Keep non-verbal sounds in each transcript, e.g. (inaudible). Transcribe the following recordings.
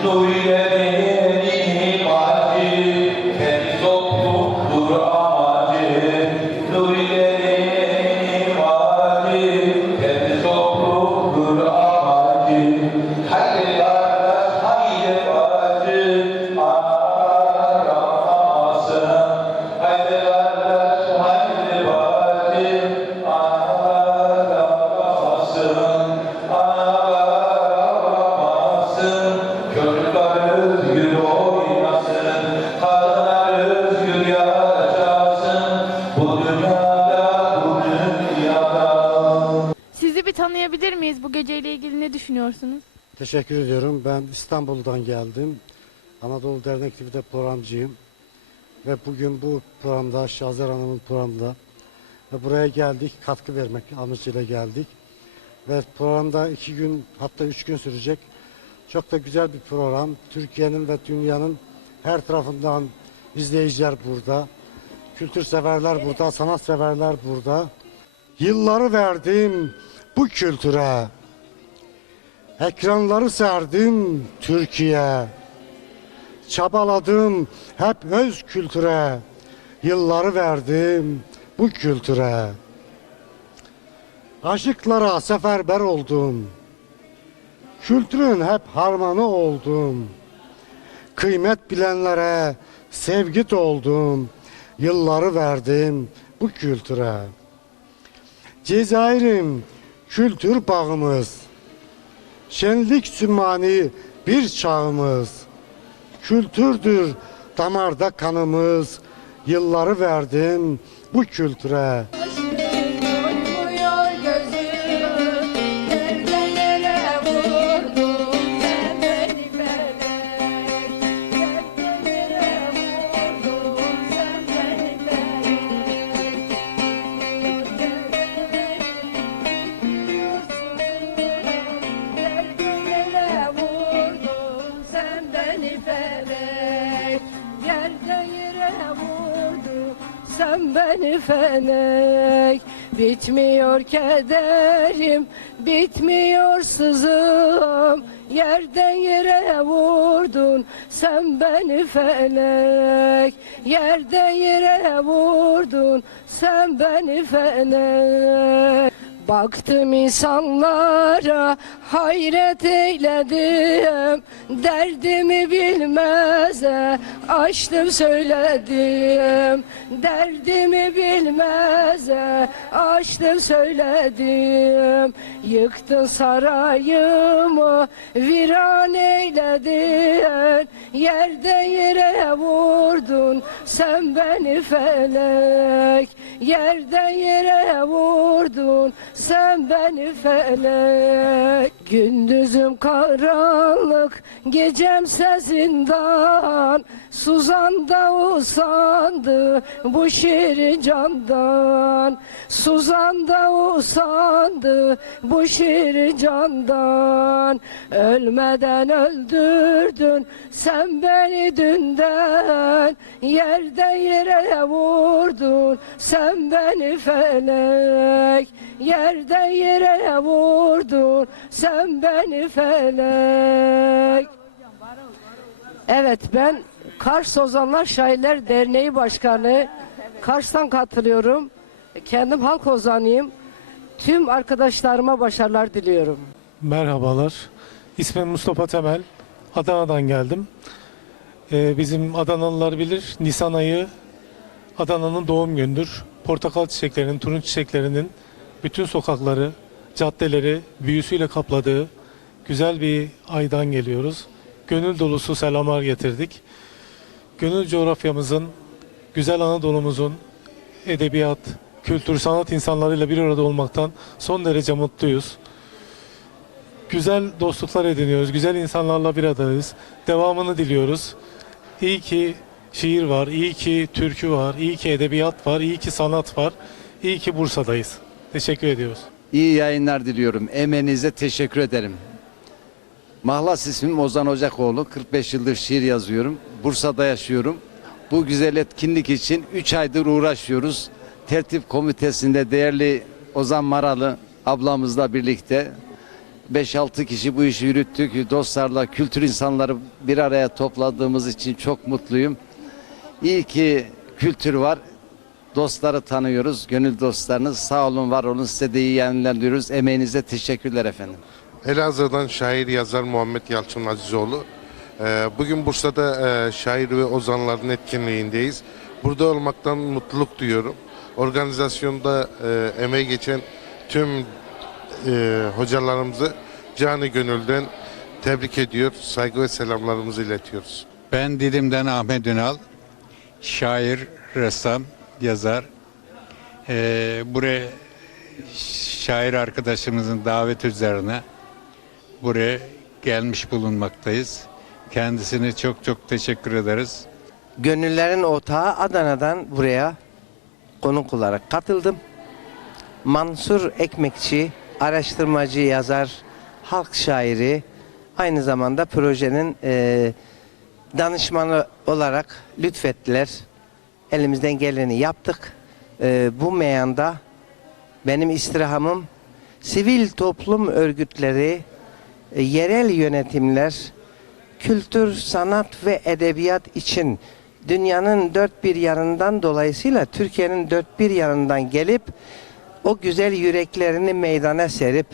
Victoria. Düşünüyorsunuz? Teşekkür ediyorum. Ben İstanbul'dan geldim. Anadolu Dernek TV'de programcıyım. Ve bugün bu programda, Şazer Hanım'ın programında ve buraya geldik, katkı vermek amacıyla geldik. Ve programda iki gün, hatta üç gün sürecek. Çok da güzel bir program. Türkiye'nin ve dünyanın her tarafından izleyiciler burada. Kültür severler burada, sanat severler burada. Yılları verdim bu kültüre. Ekranları serdim Türkiye. Çabaladım hep öz kültüre. Yılları verdim bu kültüre. Aşıklara seferber oldum. Kültürün hep harmanı oldum. Kıymet bilenlere sevgi oldum. Yılları verdim bu kültüre. Cezayir'im kültür bağımız. Şenlik sümani bir çağımız. Kültürdür damarda kanımız. Yılları verdim bu kültüre. Bitmiyor kederim, bitmiyor sızım. Yerden yere vurdun sen beni felek. Yerden yere vurdun sen beni felek Baktım insanlara hayret eyledim. Derdimi bilmeze açtım söyledim. Derdimi bilmeze açtım söyledim. Yıktın sarayımı viran eyledin. Yerden yere vurdun sen beni felek. Yerden yere vurdun sen beni felek Gündüzüm karanlık gecem zindan Suzan da usandı bu şirin candan. Suzan da usandı bu şirin candan. Ölmeden öldürdün sen beni dünden. Yerden yere vurdun sen beni felek. Yerden yere vurdun sen beni felek Evet ben Kars Ozanlar Şairler Derneği Başkanı Kars'tan katılıyorum. Kendim halk ozanıyım. Tüm arkadaşlarıma başarılar diliyorum. Merhabalar. İsmim Mustafa Temel. Adana'dan geldim. Ee, bizim Adanalılar bilir Nisan ayı Adana'nın doğum gündür. Portakal çiçeklerinin, turunç çiçeklerinin bütün sokakları, caddeleri büyüsüyle kapladığı güzel bir aydan geliyoruz. Gönül dolusu selamlar getirdik. Gönül coğrafyamızın, güzel Anadolu'muzun edebiyat, kültür, sanat insanlarıyla bir arada olmaktan son derece mutluyuz. Güzel dostluklar ediniyoruz, güzel insanlarla bir aradayız. Devamını diliyoruz. İyi ki şiir var, iyi ki türkü var, iyi ki edebiyat var, iyi ki sanat var, iyi ki Bursa'dayız. Teşekkür ediyoruz. İyi yayınlar diliyorum. Emeğinize teşekkür ederim. Mahlas ismim Ozan Ocakoğlu. 45 yıldır şiir yazıyorum. Bursa'da yaşıyorum. Bu güzel etkinlik için 3 aydır uğraşıyoruz. Tertip komitesinde değerli Ozan Maralı ablamızla birlikte 5-6 kişi bu işi yürüttük. Dostlarla kültür insanları bir araya topladığımız için çok mutluyum. İyi ki kültür var. Dostları tanıyoruz, gönül dostlarınız. Sağ olun, var olun. Size de iyi yayınlar diliyoruz. Emeğinize teşekkürler efendim. Elazığ'dan şair yazar Muhammed Yalçın Azizoğlu. Ee, Bugün Bursa'da e, şair ve ozanların etkinliğindeyiz. Burada olmaktan mutluluk duyuyorum. Organizasyonda e, emeği geçen tüm e, hocalarımızı canı gönülden tebrik ediyor, saygı ve selamlarımızı iletiyoruz. Ben Didim'den Ahmet Ünal, şair, ressam, yazar. Ee, buraya şair arkadaşımızın davet üzerine buraya gelmiş bulunmaktayız. Kendisine çok çok teşekkür ederiz. Gönüllerin Otağı Adana'dan buraya konuk olarak katıldım. Mansur Ekmekçi, araştırmacı, yazar, halk şairi, aynı zamanda projenin eee, danışmanı olarak lütfettiler. Elimizden geleni yaptık. Eee, bu meyanda benim istirhamım sivil toplum örgütleri, e, yerel yönetimler, kültür, sanat ve edebiyat için dünyanın dört bir yanından dolayısıyla Türkiye'nin dört bir yanından gelip o güzel yüreklerini meydana serip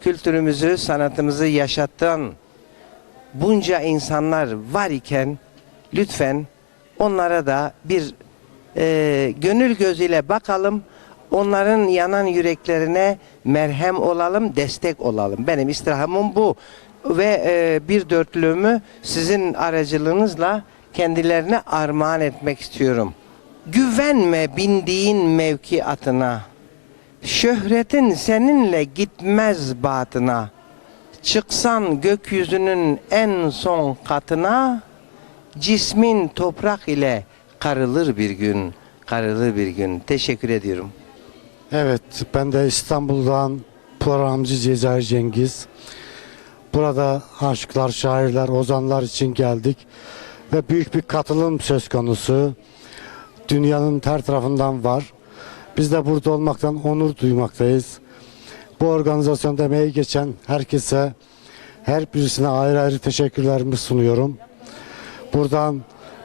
kültürümüzü, sanatımızı yaşatan bunca insanlar var iken lütfen onlara da bir e, gönül gözüyle bakalım. Onların yanan yüreklerine merhem olalım, destek olalım. Benim istirhamım bu. Ve e, bir dörtlüğümü sizin aracılığınızla kendilerine armağan etmek istiyorum. Güvenme bindiğin mevki atına. Şöhretin seninle gitmez batına. Çıksan gökyüzünün en son katına, cismin toprak ile karılır bir gün, karılır bir gün. Teşekkür ediyorum. Evet, ben de İstanbul'dan programcı Cezayir Cengiz. Burada aşıklar, şairler, ozanlar için geldik ve büyük bir katılım söz konusu. dünyanın her tarafından var. Biz de burada olmaktan onur duymaktayız. Bu organizasyonda emeği geçen herkese, her birisine ayrı ayrı teşekkürlerimi sunuyorum. Buradan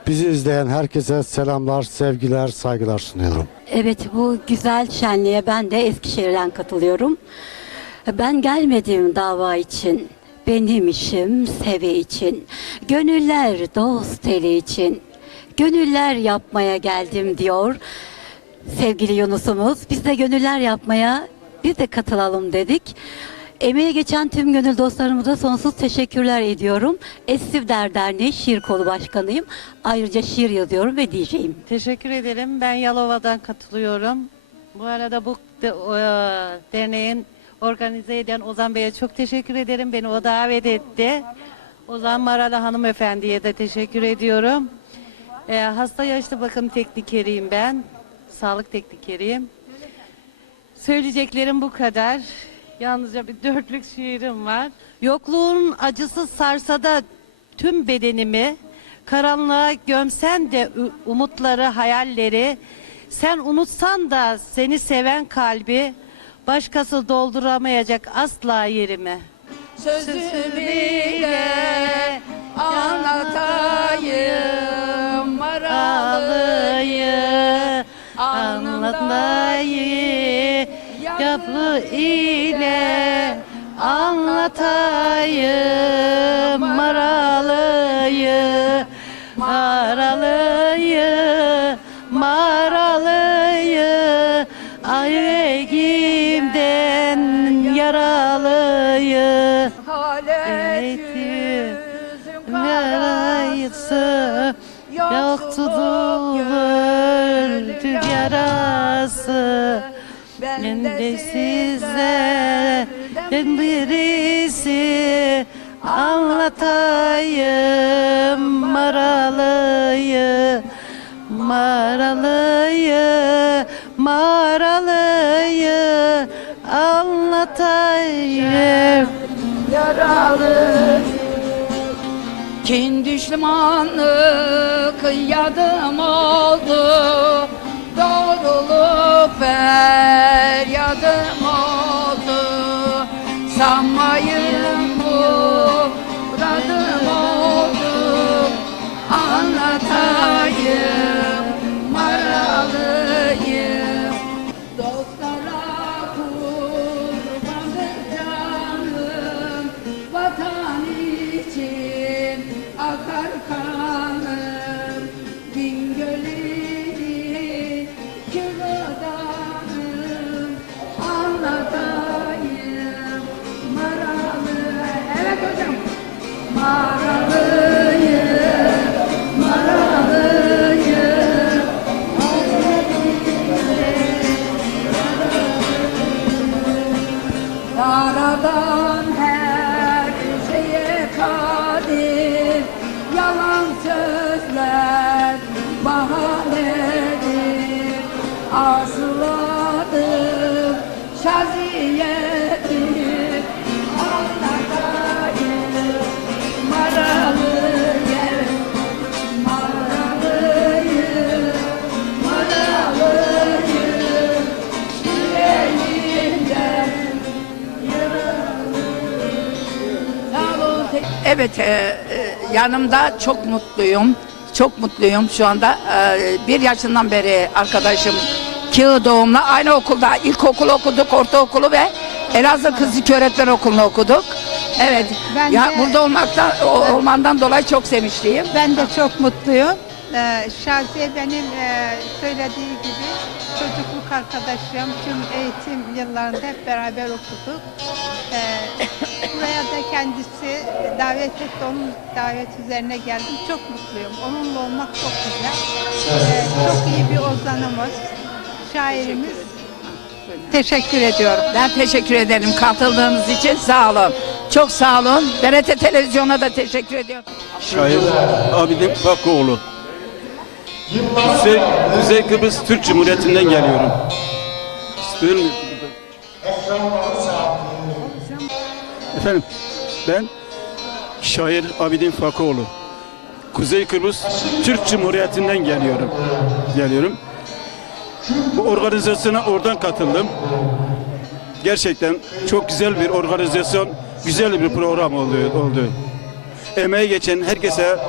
bizi izleyen herkese selamlar, sevgiler, saygılar sunuyorum. Evet bu güzel şenliğe ben de Eskişehir'den katılıyorum. Ben gelmedim dava için. Benim işim seve için. Gönüller dost eli için. Gönüller yapmaya geldim diyor sevgili Yunus'umuz. Biz de gönüller yapmaya biz de katılalım dedik. Emeği geçen tüm gönül dostlarımıza sonsuz teşekkürler ediyorum. Estivder Derneği Şiir Kolu Başkanıyım. Ayrıca şiir yazıyorum ve DJ'yim. Teşekkür ederim. Ben Yalova'dan katılıyorum. Bu arada bu de- o, e, derneğin organize eden Ozan Bey'e çok teşekkür ederim. Beni o davet etti. Ozan Maralı hanımefendiye de teşekkür ediyorum. E, hasta yaşlı bakım teknikeriyim ben. Sağlık teknikeriyim. Söyleyeceklerim bu kadar. Yalnızca bir dörtlük şiirim var. Yokluğun acısı sarsa da tüm bedenimi, karanlığa gömsen de umutları, hayalleri, sen unutsan da seni seven kalbi, başkası dolduramayacak asla yerimi. Sözü bile anlatayım maralı Ağlayı, Alnımda anlatmayı, yapı ile anlatayım maralıyı, maralıyı, maralıyı, yüreğimden yaralıyı. halet yüzüm Yarayısı yoktudur yarası Ben de sizlerden birisi Anlatayım maralıyı Maralıyı Maralıyı Anlatayım. Yaralı. Kin düşmanlık yadım Sanmayın Evet, e, e, yanımda çok mutluyum. Çok mutluyum şu anda. E, bir yaşından beri arkadaşım Kığı doğumlu. Aynı okulda ilkokul okuduk, ortaokulu ve Elazığ Kızılk Öğretmen Okulu'nu okuduk. Evet, Ben ya de- burada olmaktan, o- olmandan dolayı çok sevinçliyim. Ben de çok mutluyum. Ee, Şaziye benim e, söylediği gibi çocukluk arkadaşım. Tüm eğitim yıllarında hep beraber okuduk. Ee, (coughs) buraya da kendisi davet etti. Onun davet üzerine geldim. Çok mutluyum. Onunla olmak çok güzel. Ee, çok iyi bir ozanımız, şairimiz. Teşekkür ediyorum. Ben teşekkür ederim katıldığınız için. Sağ olun. Çok sağ olun. TRT Televizyon'a da teşekkür ediyorum. Şair Abidin Pakoğlu. Kuzey, Kuzey Kıbrıs Türk Cumhuriyeti'nden geliyorum. Efendim ben şair Abidin Fakoğlu. Kuzey Kıbrıs Türk Cumhuriyeti'nden geliyorum. Geliyorum. Bu organizasyona oradan katıldım. Gerçekten çok güzel bir organizasyon, güzel bir program oldu. oldu. Emeği geçen herkese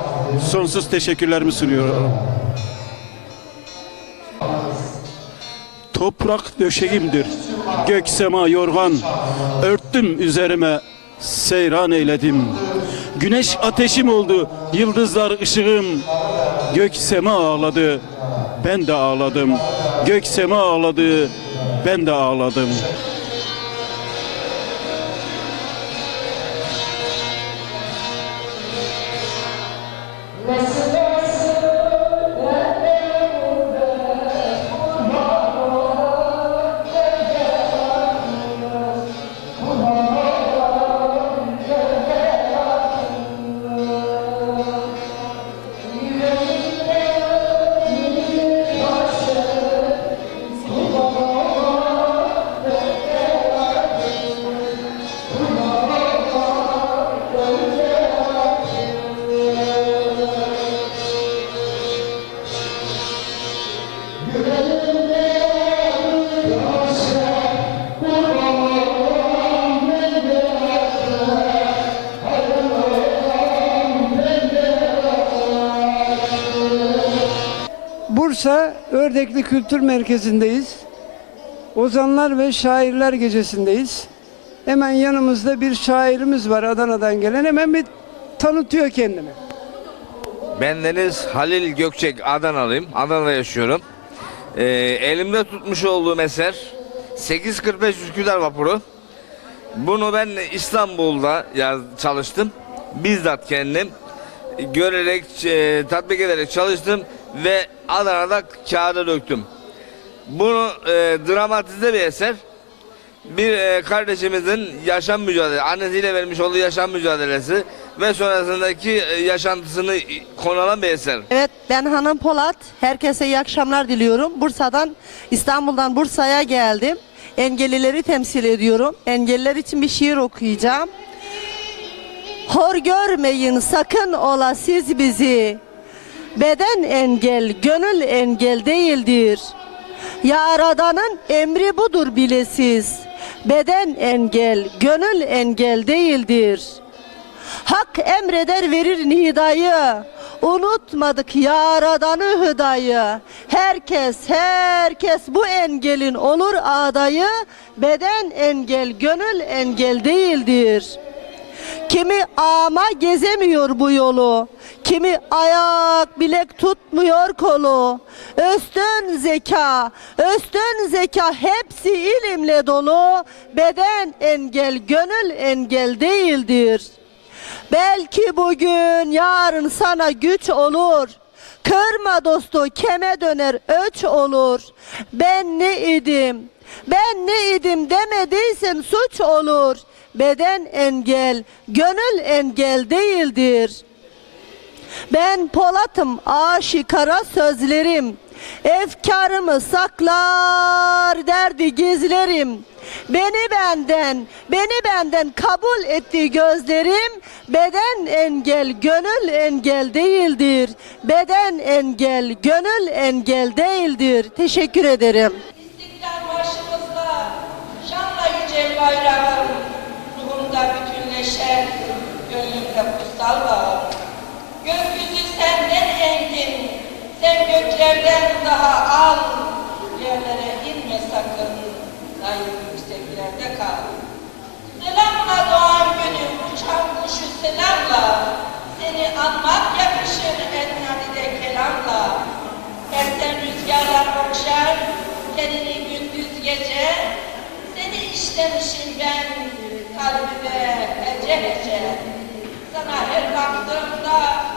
sonsuz teşekkürlerimi sunuyorum. Toprak döşeğimdir, gök sema yorgan, örttüm üzerime, seyran eyledim. Güneş ateşim oldu, yıldızlar ışığım, gök sema ağladı, ben de ağladım. Gök sema ağladı, ben de ağladım. Bursa Ördekli Kültür Merkezi'ndeyiz. Ozanlar ve Şairler Gecesi'ndeyiz. Hemen yanımızda bir şairimiz var Adana'dan gelen. Hemen bir tanıtıyor kendini. Ben Deniz Halil Gökçek Adanalıyım. Adana'da yaşıyorum. Ee, elimde tutmuş olduğum eser 845 Üsküdar vapuru. Bunu ben İstanbul'da çalıştım. Bizzat kendim görerek, e, tatbik ederek çalıştım ve Adana'da kağıda döktüm. Bunu e, dramatize bir eser. Bir e, kardeşimizin yaşam mücadelesi, annesiyle vermiş olduğu yaşam mücadelesi ve sonrasındaki e, yaşantısını konu alan bir eser. Evet ben Hanım Polat. Herkese iyi akşamlar diliyorum. Bursa'dan İstanbul'dan Bursa'ya geldim. Engellileri temsil ediyorum. Engelliler için bir şiir okuyacağım. Hor görmeyin sakın ola siz bizi. Beden engel, gönül engel değildir. Yaradanın emri budur bilesiz. Beden engel, gönül engel değildir. Hak emreder verir nidayı. Unutmadık yaradanı hıdayı. Herkes herkes bu engelin olur adayı. Beden engel gönül engel değildir. Kimi ama gezemiyor bu yolu. Kimi ayak bilek tutmuyor kolu. Üstün zeka, üstün zeka hepsi ilimle dolu. Beden engel, gönül engel değildir. Belki bugün yarın sana güç olur. Kırma dostu keme döner öç olur. Ben ne idim? Ben ne idim demediysen suç olur. Beden engel, gönül engel değildir. Ben Polat'ım aşikara sözlerim. Efkarımı saklar derdi gizlerim. Beni benden, beni benden kabul etti gözlerim. Beden engel, gönül engel değildir. Beden engel, gönül engel değildir. Teşekkür ederim. İstiklal Marşımızla şanla yüce bayrağın bağ. Gökyüzü senden engin, sen göklerden daha al. Yerlere inme sakın, daim yükseklerde kal. Selamla doğan günü uçan kuşu selamla, seni anmak yakışır en nadide kelamla. Erten rüzgarlar okşar, tenini gündüz gece, seni işlemişim ben kalbime hece hece. na realidade da